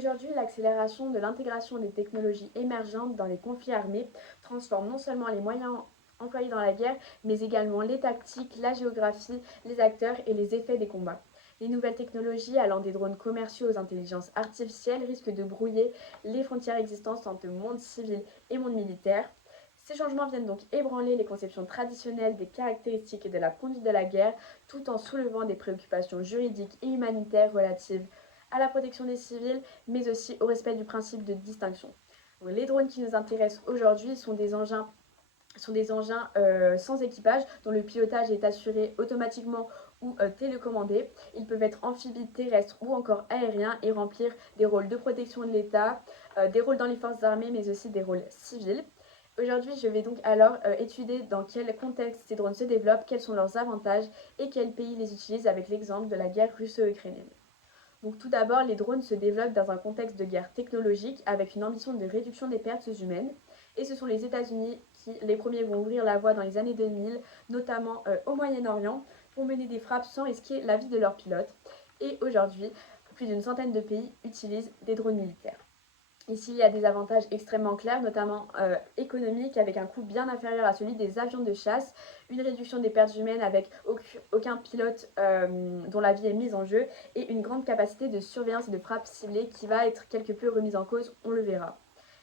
Aujourd'hui, l'accélération de l'intégration des technologies émergentes dans les conflits armés transforme non seulement les moyens employés dans la guerre, mais également les tactiques, la géographie, les acteurs et les effets des combats. Les nouvelles technologies, allant des drones commerciaux aux intelligences artificielles, risquent de brouiller les frontières existantes entre monde civil et monde militaire. Ces changements viennent donc ébranler les conceptions traditionnelles des caractéristiques et de la conduite de la guerre, tout en soulevant des préoccupations juridiques et humanitaires relatives à la protection des civils, mais aussi au respect du principe de distinction. Donc, les drones qui nous intéressent aujourd'hui sont des engins sans équipage dont le pilotage est assuré automatiquement ou télécommandé. Ils peuvent être amphibies, terrestres ou encore aériens et remplir des rôles de protection de l'État, des rôles dans les forces armées mais aussi des rôles civils. Aujourd'hui, je vais donc alors étudier dans quel contexte ces drones se développent, quels sont leurs avantages et quels pays les utilisent avec l'exemple de la guerre russo-ukrainienne. Donc tout d'abord, les drones se développent dans un contexte de guerre technologique avec une ambition de réduction des pertes humaines. Et ce sont les États-Unis qui, les premiers, vont ouvrir la voie dans les années 2000, notamment au Moyen-Orient, pour mener des frappes sans risquer la vie de leurs pilotes. Et aujourd'hui, plus d'une centaine de pays utilisent des drones militaires. Ici, il y a des avantages extrêmement clairs, notamment économiques, avec un coût bien inférieur à celui des avions de chasse, une réduction des pertes humaines avec aucun pilote dont la vie est mise en jeu, et une grande capacité de surveillance et de frappe ciblée qui va être quelque peu remise en cause, on le verra.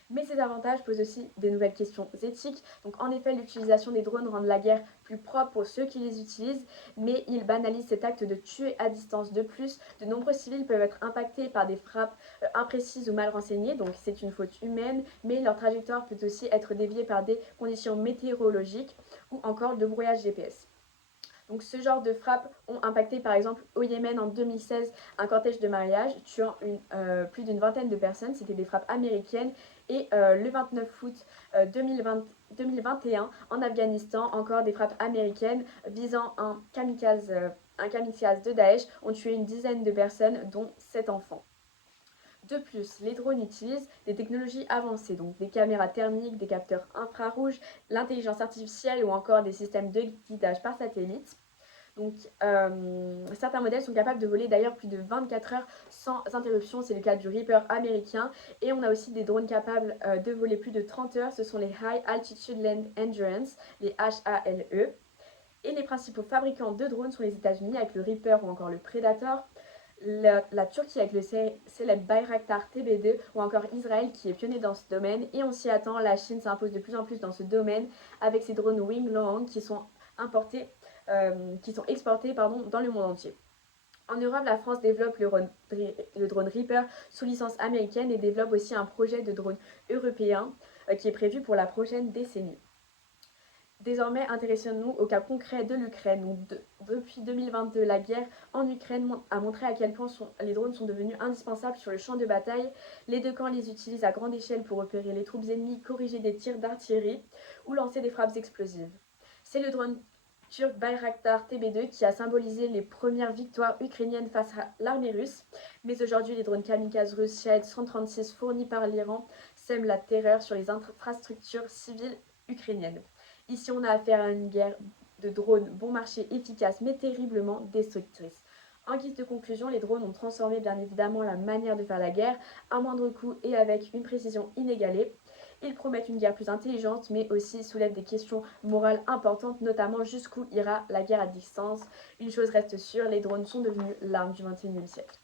Mais ces avantages posent aussi des nouvelles questions éthiques. Donc en effet, l'utilisation des drones rend la guerre plus propre pour ceux qui les utilisent, mais ils banalisent cet acte de tuer à distance. De plus, de nombreux civils peuvent être impactés par des frappes imprécises ou mal renseignées, donc c'est une faute humaine, mais leur trajectoire peut aussi être déviée par des conditions météorologiques ou encore de brouillage GPS. Donc ce genre de frappes ont impacté par exemple au Yémen en 2016 un cortège de mariage tuant plus d'une vingtaine de personnes. C'était des frappes américaines. Et le 29 août 2021 en Afghanistan, encore des frappes américaines visant un kamikaze de Daesh ont tué une dizaine de personnes dont 7 enfants. De plus, les drones utilisent des technologies avancées, donc des caméras thermiques, des capteurs infrarouges, l'intelligence artificielle ou encore des systèmes de guidage par satellite. Donc, certains modèles sont capables de voler d'ailleurs plus de 24 heures sans interruption, c'est le cas du Reaper américain. Et on a aussi des drones capables de voler plus de 30 heures, ce sont les High Altitude Land Endurance, les HALE. Et les principaux fabricants de drones sont les États-Unis avec le Reaper ou encore le Predator, la Turquie avec le célèbre Bayraktar TB2 ou encore Israël qui est pionnier dans ce domaine. Et on s'y attend, la Chine s'impose de plus en plus dans ce domaine avec ses drones Wing Loan qui sont exportés dans le monde entier. En Europe, la France développe le drone Reaper sous licence américaine et développe aussi un projet de drone européen qui est prévu pour la prochaine décennie. Désormais, intéressons-nous au cas concret de l'Ukraine. Depuis 2022, la guerre en Ukraine a montré à quel point les drones sont devenus indispensables sur le champ de bataille. Les deux camps les utilisent à grande échelle pour repérer les troupes ennemies, corriger des tirs d'artillerie ou lancer des frappes explosives. C'est le drone turc Bayraktar TB2 qui a symbolisé les premières victoires ukrainiennes face à l'armée russe. Mais aujourd'hui, les drones kamikazes russes Shahed 136 fournis par l'Iran sèment la terreur sur les infrastructures civiles ukrainiennes. Ici, on a affaire à une guerre de drones bon marché efficace mais terriblement destructrice. En guise de conclusion, les drones ont transformé bien évidemment la manière de faire la guerre à moindre coût et avec une précision inégalée. Ils promettent une guerre plus intelligente mais aussi soulèvent des questions morales importantes, notamment jusqu'où ira la guerre à distance. Une chose reste sûre, les drones sont devenus l'arme du XXIe siècle.